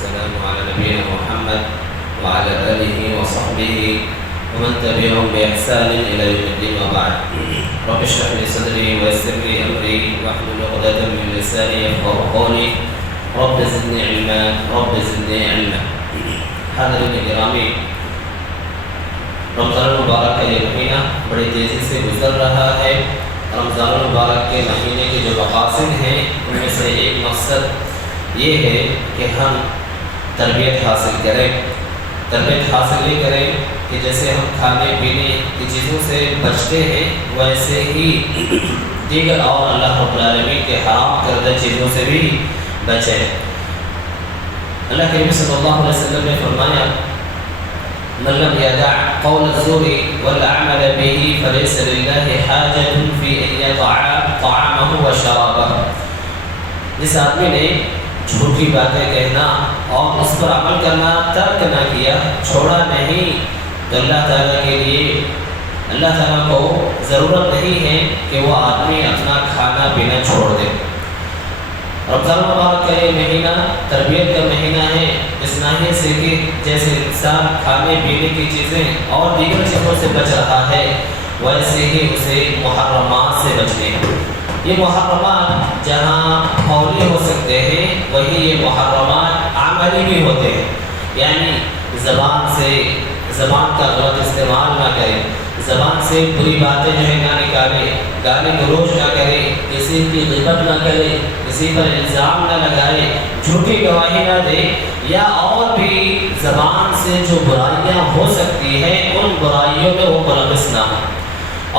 والسلام على نبينا محمد وعلى آله وصحبه ومن تبعهم بإحسان إلى يوم الدين وبعد. رب اشرح لي صدري ويسر لي أمري واحلل عقدة من لساني يفقهوا قولي. رب زدني علما رب زدني علما. حاضرین گرامی، رمضان المبارک کا یہ مہینہ بڑی تیزی سے گزر رہا ہے۔ رمضان المبارک کے مہینے کے جو مقاصد ہیں ان میں سے ایک مقصد یہ ہے کہ ہم تربیت حاصل کریں۔ تربیت حاصل یہ کریں کہ جیسے ہم کھانے پینے کی چیزوں سے بچتے ہیں ویسے ہی دیگر اور اللہ رب العالمین کے حرام کردہ چیزوں سے بھی بچیں۔ اللہ کے نبی صلی اللہ علیہ وسلم نے فرمایا من لم يدع قول الزور والعمل به فليس لله حاجة في أن يضع طعامه وشرابه۔ جس آدمی نے جھوٹی باتیں کہنا اور اس پر عمل کرنا ترک نہ کیا، چھوڑا نہیں، تو اللہ تعالیٰ کے لیے اللہ تعالیٰ کو ضرورت نہیں ہے کہ وہ آدمی اپنا کھانا پینا چھوڑ دے۔ رمضان المبارک کا یہ مہینہ تربیت کا مہینہ ہے، اس ناحیے سے کہ جیسے انسان کھانے پینے کی چیزیں اور دیگر چیزوں سے بچ رہا ہے ویسے ہی اسے محرمات سے بچنے ہیں۔ یہ محرمات جہاں قولی ہو سکتے ہیں وہی یہ محرمات عملی بھی ہوتے ہیں، یعنی زبان کا غلط استعمال نہ کریں، زبان سے بری باتیں جو ہے نہ نکالے، گالی گلوچ نہ کرے، کسی کی غیبت نہ کرے، کسی پر الزام نہ لگائے، جھوٹی گواہی نہ دے، یا اور بھی زبان سے جو برائیاں ہو سکتی ہیں ان برائیوں میں وہ ملوث نہ ہو،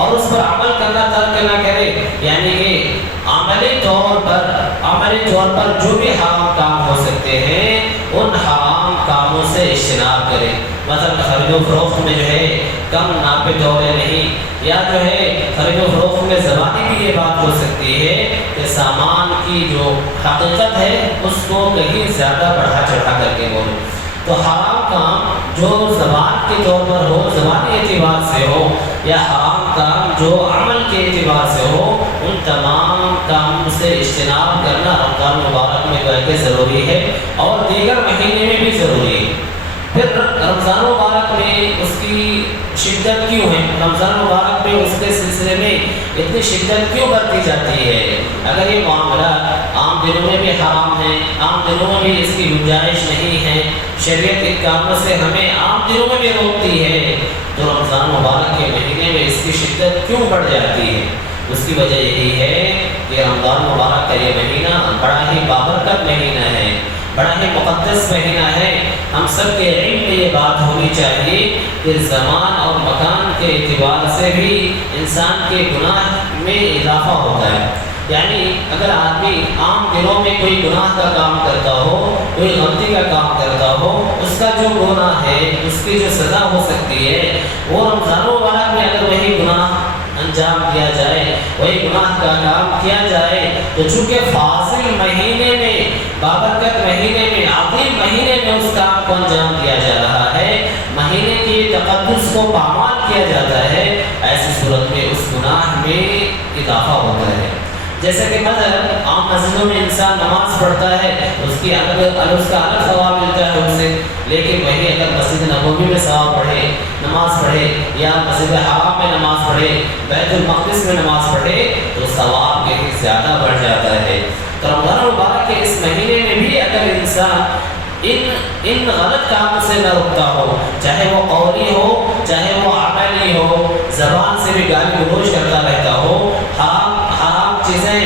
اور اس پر عمل کرنا ترک نہ کرے، یعنی کہ عملی طور پر جو بھی حرام کام ہو سکتے ہیں ان حرام کاموں سے اجتناب کرے۔ مثلا خرید و فروخت میں جو ہے کم ناپے تولے نہیں، یا جو ہے خرید و فروخت میں زبانی بھی یہ بات ہو سکتی ہے کہ سامان کی جو حقیقت ہے اس کو کہیں زیادہ بڑھا چڑھا کر کے بولے۔ تو حرام کام جو زبان کے طور پر ہو، زبانی اعتبار سے ہو، یا حرام کام جو عمل کے اعتبار سے ہو، ان تمام کاموں سے اجتناب کرنا رمضان مبارک میں کہ ضروری ہے اور دیگر مہینے میں بھی ضروری ہے۔ پھر رمضان مبارک میں اس کی شدت کیوں ہے؟ رمضان مبارک میں اس کے سلسلے میں اتنی شدت کیوں برتی جاتی ہے؟ اگر یہ معاملات عام دنوں میں بھی حرام ہیں، عام دنوں میں بھی اس کی گنجائش نہیں ہے، شریعت ان کاموں سے ہمیں عام دنوں میں بھی روکتی ہے، تو رمضان مبارک کے مہینے میں اس کی شدت کیوں بڑھ جاتی ہے؟ اس کی وجہ یہی ہے کہ رمضان مبارک کا یہ مہینہ بڑا ہی بابرکت مہینہ ہے، بڑا ہی مقدس مہینہ ہے۔ ہم سب کے علم میں یہ بات ہونی چاہیے کہ زمان اور مکان کے اعتبار سے بھی انسان کے گناہ میں اضافہ ہوتا ہے، یعنی اگر آدمی عام دنوں میں کوئی گناہ کا کام کرتا ہو، کوئی غلطی کا کام کرتا ہو، اس کا جو گناہ ہے، اس کی جو سزا ہو سکتی ہے، وہ رمضان مبارک میں اگر وہی گناہ انجام دیا جائے، وہی گناہ کا کام کیا جائے، تو چونکہ فاضل مہینے میں، بابرکت مہینے میں، عظیم مہینے میں اس کام کو انجام دیا جا رہا ہے، مہینے کی تقدس کو پامال کیا جاتا ہے، ایسی صورت میں اس گناہ میں اضافہ ہوتا ہے۔ جیسے کہ مثلا عام مسجدوں میں انسان نماز پڑھتا ہے، اس کا الگ ثواب ملتا ہے اسے، لیکن وہی اگر مسجد نبوی میں ثواب پڑھے، نماز پڑھے، یا مسجد حرام میں نماز پڑھے، بیت المقدس میں نماز پڑھے، تو ثواب کہیں زیادہ بڑھ جاتا ہے۔ تو رمضان المبارک کے اس مہینے میں بھی اگر انسان ان غلط کاموں سے نہ رکتا ہو، چاہے وہ قولی ہو، چاہے وہ عملی ہو، زبان سے بھی گالی گلوچ کرتا رہتا ہو، حرام چیزیں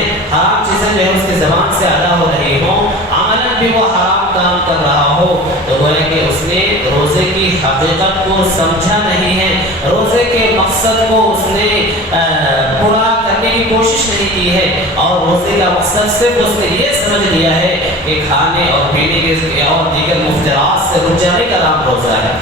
جو ہے اس کی زبان سے ادا ہو رہی ہوں، عملاً بھی وہ حرام کام کر رہا ہو، تو گویا کہ اس نے روزے کی حقیقت کو سمجھا نہیں ہے، روزے کے مقصد کو اس نے پورا کرنے کی کوشش نہیں کی ہے، اور روزے کا مقصد صرف اس نے یہ سمجھ لیا ہے کہ کھانے اور پینے کے اور دیگر مفترات سے رک جانے کا نام روزہ ہے۔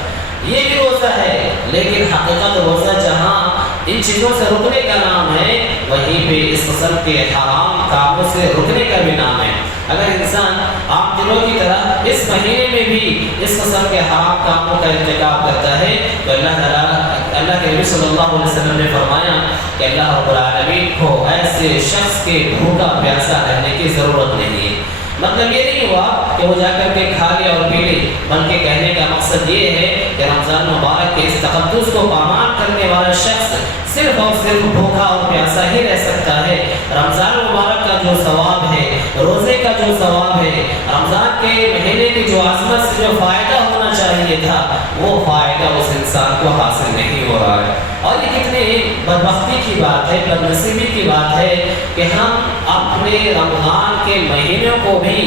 یہ بھی روزہ ہے، لیکن حقیقت روزہ جہاں ان چیزوں سے رکنے کا نام ہے، وہیں پہ اس قسم کے حرام کاموں سے رکنے کا بھی نام ہے۔ اگر انسان عام دنوں کی طرح اس مہینے میں بھی اس قسم کے حرام کاموں کا ارتکاب کرتا ہے، تو اللہ کے نبی صلی اللہ علیہ وسلم نے فرمایا کہ اللہ رب العالمین کو ایسے شخص کے بھوکا پیاسا رہنے کی ضرورت نہیں ہے۔ مطلب یہ نہیں ہوا کہ وہ جا کر کے کھا لے اور پی لے، بلکہ کہنے کا مقصد یہ ہے کہ رمضان مبارک کے اس تقدس کو پامال کرنے والا شخص صرف اور صرف بھوکا اور پیاسا ہی رہ سکتا ہے۔ رمضان مبارک کا جو ثواب ہے، روزے کا جو ثواب ہے، رمضان کے مہینے کی جو عظمت سے جو فائدہ ہونا چاہیے تھا، وہ فائدہ اس انسان کو حاصل نہیں ہو رہا ہے۔ اور یہ کتنی بدبختی کی بات ہے، بدنصیبی کی بات ہے کہ ہم اپنے رمضان کے مہینوں کو بھی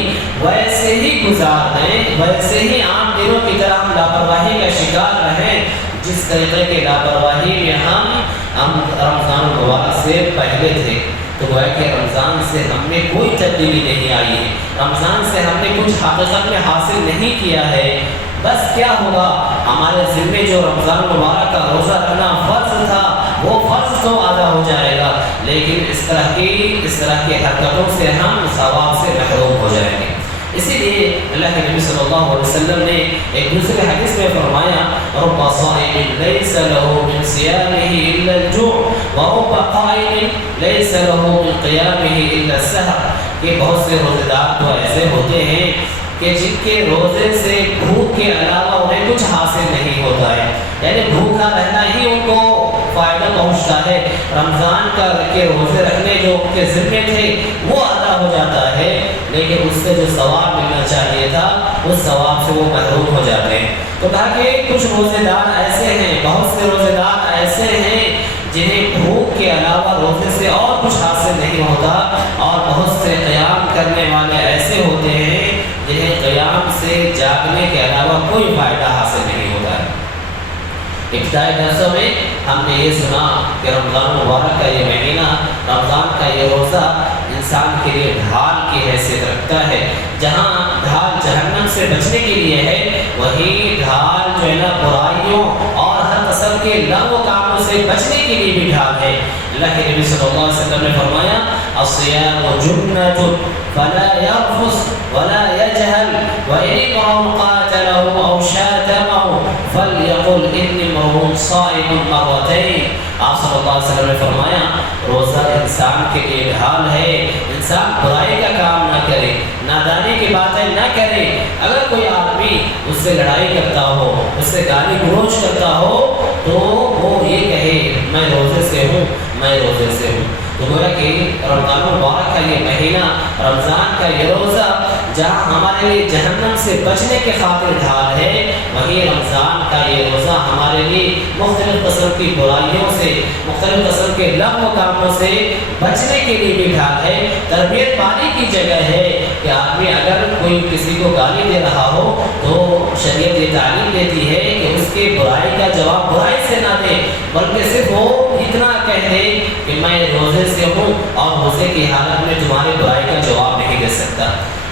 ویسے ہی گزار دیں، ویسے ہی عام دنوں کی طرح ہم لاپرواہی کا شکار رہیں جس طریقے کی لاپرواہی میں ہم رمضان مبارک سے پہلے تھے۔ تو گویا کہ رمضان سے ہم میں کوئی تبدیلی نہیں آئی ہے، رمضان سے ہم نے کچھ حقیقت میں حاصل نہیں کیا ہے۔ بس کیا ہوگا، ہمارے ذمے جو رمضان مبارک کا روزہ رکھنا فرض تھا، وہ فرض تو ادا ہو جائے گا، لیکن اس طرح کی حرکتوں سے ہم ثواب سے محروم ہو جائیں گے۔ اسی لیے اللہ کے نبی صلی اللہ علیہ وسلم نے ایک دوسرے حدیث میں فرمایا، رب صائم لیس له من صیامه الا الجوع ورب قائم لیس له من قیامه الا السحر، کہ بہت سے روزے دار تو ایسے ہوتے ہیں کہ جن کے روزے سے بھوک کے علاوہ انہیں کچھ حاصل نہیں ہوتا ہے، یعنی بھوکا رہنا ہی ان کو فائدہ پہنچتا ہے۔ رمضان کا کے روزے رکھنے جو ان کے ذمے تھے وہ ادا ہو جاتا ہے، لیکن اس سے جو ثواب ملنا چاہیے تھا اس ثواب سے وہ محروم ہو جاتے ہیں۔ تو کہا کہ کچھ روزے دار ایسے ہیں، بہت سے روزے دار ایسے ہیں جنہیں بھوک کے علاوہ روزے سے اور کچھ حاصل نہیں ہوتا، اور بہت سے قیام کرنے والے ایسے ہوتے ہیں جنہیں قیام سے جاگنے کے علاوہ کوئی فائدہ حاصل نہیں ہوتا ہے۔ ابتدائی درسوں میں ہم نے یہ سنا کہ رمضان مبارک کا یہ مہینہ، رمضان کا یہ روزہ انسان کے لیے ڈھال کی حیثیت رکھتا ہے۔ جہاں ڈھال جہنم سے بچنے کے لیے ہے، وہی ڈھال جو ہے نا برائیوں اور ہر قسم کے لغو کاموں سے بچنے کے لیے بھی ڈھال ہے۔ اللہ کے نبی صلی اللہ علیہ وسلم نے فرمایا، الصیام جنۃ فلا یرفث ولا یجہل وإن امرؤ قاتله أو شاتمه فلیقل انی امرؤ صائم مرتين۔ آپ صلی اللہ علیہ وسلم نے فرمایا، روزہ انسان کے لیے ڈھال ہے، انسان برائی کا کام نہ کرے، نادانی کی باتیں نہ کرے۔ اگر کوئی آدمی اس سے لڑائی کرتا ہو، اس سے گالی گلوچ کرتا ہو، تو وہ یہ کہے میں روزے سے ہوں، میں روزے سے ہوں۔ تو گویا کہ رمضان مبارک کا یہ مہینہ، رمضان کا یہ روزہ جہاں ہمارے لیے جہنم سے بچنے کے خاطر ڈھال ہے، وہی رمضان کا یہ روزہ ہمارے لیے مختلف قسم کی برائیوں سے، مختلف قسم کے لغو کاموں سے بچنے کے لیے بھی ڈھال ہے۔ تربیت پانے کی جگہ ہے کہ آدمی اگر کوئی کسی کو گالی دے رہا ہو تو شریعت یہ تعلیم دیتی ہے کہ اس کے برائی کا جواب برائی سے نہ دے، بلکہ صرف وہ اتنا کہہ دے کہ میں روزے سے ہوں اور روزے کی حالت میں تمہاری برائی کا جواب نہیں دے سکتا۔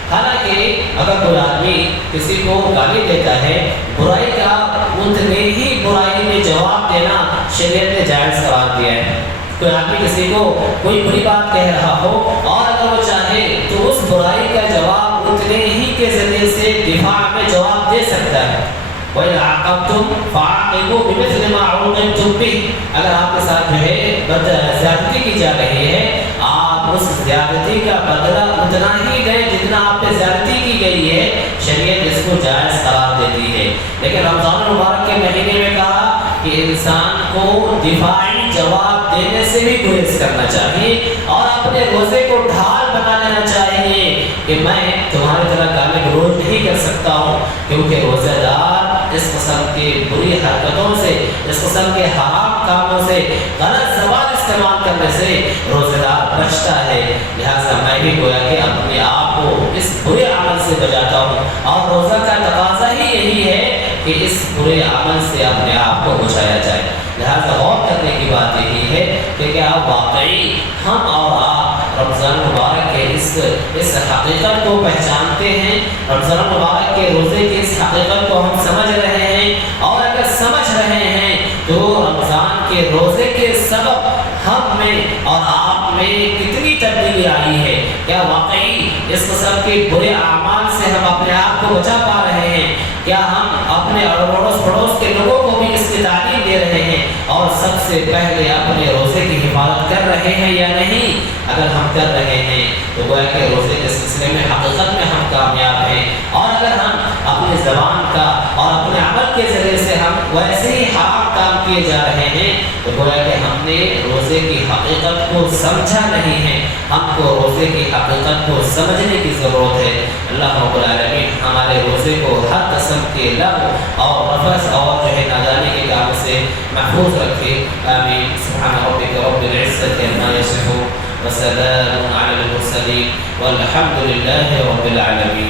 حالانکہ اگر کوئی آدمی کسی کو گالی دیتا ہے، برائی کا اتنے ہی برائی میں جواب دینا شریعت نے جائز قرار دیا ہے۔ کوئی آدمی کسی کو کوئی بری بات کہہ رہا ہو اور اگر وہ چاہے تو اس برائی کا جواب اتنے ہی کے ذریعے سے دفاع میں جواب دے سکتا ہے۔ وَإِنْ عَاقَبْتُمْ فَعَاقِبُوا بِمِثْلِ مَا عُوقِبْتُم بِهِ، اگر آپ کے ساتھ جو ہے زیادتی کی جا رہی ہے، آپ اس زیادتی کا بدلہ اتنا ہی دیں جتنا آپ پہ زیادتی کی گئی ہے، شریعت اس کو جائز قرار دیتی ہے۔ لیکن رمضان مبارک کے مہینے میں کہا کہ انسان کو دفاعی جواب دینے سے بھی گریز کرنا چاہیے اور اپنے روزے کو ڈھال بنا لینا چاہیے کہ میں تمہاری طرح گالی گلوچ نہیں کر سکتا ہوں، کیونکہ روزہ دار اس قسم کی بری حرکتوں سے، اس قسم کے حرام کاموں سے، غلط زبان استعمال کرنے سے روزہ دار بچتا ہے۔ لہٰذا میں بھی گویا کہ اپنے آپ کو اس برے عمل سے بچاتا ہوں، اور روزہ کا تقاضا ہی یہی ہے کہ اس برے عمل سے اپنے آپ کو بچایا جائے۔ لہٰذا غور کرنے کی بات یہی ہے کہ کیا واقعی ہم اور آپ رمضان مبارک کے اس حقیقت کو پہچانتے ہیں، رمضان مبارک کے روزے کی اس حقیقت کو ہم سمجھ رہے ہیں، اور اگر سمجھ رہے ہیں تو رمضان کے روزے کے سبب ہم میں اور آپ میں کتنی تبدیلی آئی ہے؟ کیا واقعی اس قسم کے برے اعمال سے ہم اپنے آپ کو بچا پا رہے ہیں؟ کیا ہم اپنے اڑوس پڑوس کے لوگوں کو بھی اس کی تعلیم دے رہے ہیں؟ اور سب سے پہلے اپنے روزے کی حفاظت کر رہے ہیں یا نہیں؟ اگر ہم کر رہے ہیں تو گویا کہ روزے کے سلسلے میں حقیقت میں ہم کامیاب ہیں، اور اگر ہم اپنی زبان کا اور اپنے عمل کے ذریعے سے ہم ویسے ہی حرام کام کیے جا رہے ہیں تو گویا کہ ہم نے روزے کی حقیقت کو سمجھا نہیں ہے۔ ہم کو روزے کی حقیقت کو سمجھنے کی ضرورت ہے۔ اللہ رب العالمین ہمارے روزے کو ہر قسم کے لغو اور رفث اور جو ہے ناجانے کے کام سے محفوظ رکھے۔ آمین۔ سبحان ربک رب العزة عما یصفون وسلام علی المرسلین والحمد للہ رب العالمین۔